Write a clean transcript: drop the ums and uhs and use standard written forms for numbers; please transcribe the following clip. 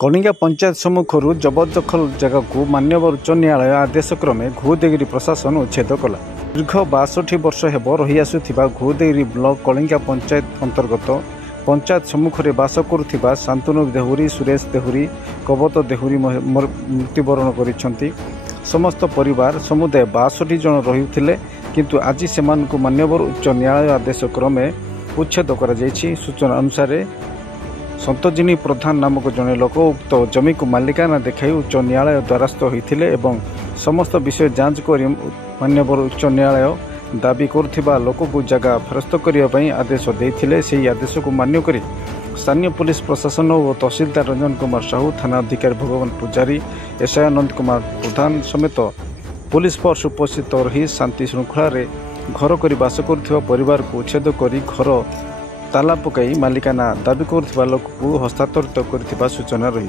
कलिंगा पंचायत सम्मुखर जबरदखल जगह को मान्यवर उच्च न्यायालय आदेश क्रमे घोदेगिरी प्रशासन उच्छेद कला। दीर्घ 62 वर्ष हेब रही आसुथिबा घोदेगिरी ब्लॉक कलिंगा पंचायत अंतर्गत पंचायत सम्मुख में बास करुथिबा शांतनु देहुरी, सुरेश देहुरी, कबत देहुरी मृत्युवरण करिसेंती। समस्त परिवार समुदाय 62 जन रही किंतु आज से मान्यवर उच्च न्यायालय आदेश क्रमे उच्छेद करा जायछि। सूचना अनुसार संतजिनी प्रधान नामक जड़े लोक उक्त जमी को मालिकाना देखाई उच्च न्यायालय द्वारस्थ होते एवं समस्त विषय जांच कर मान्यवर उच्च न्यायालय दाबी करुथिबा लोक को जगह फेरस्त करने आदेश देते। से आदेश को मान्य कर स्थानीय पुलिस प्रशासन और तहसीलदार रंजन कुमार साहू, थाना अधिकारी भगवान पुजारी, एसआई आनंद कुमार प्रधान समेत पुलिस फोर्स उपस्थित रही शांति श्रृंखला घर कर बास कर परिवार को उच्छेद कर घर ताला पकाई मालिकाना दाबी करुथिबा लोक को हस्तांतरित करथिबा सूचना रही।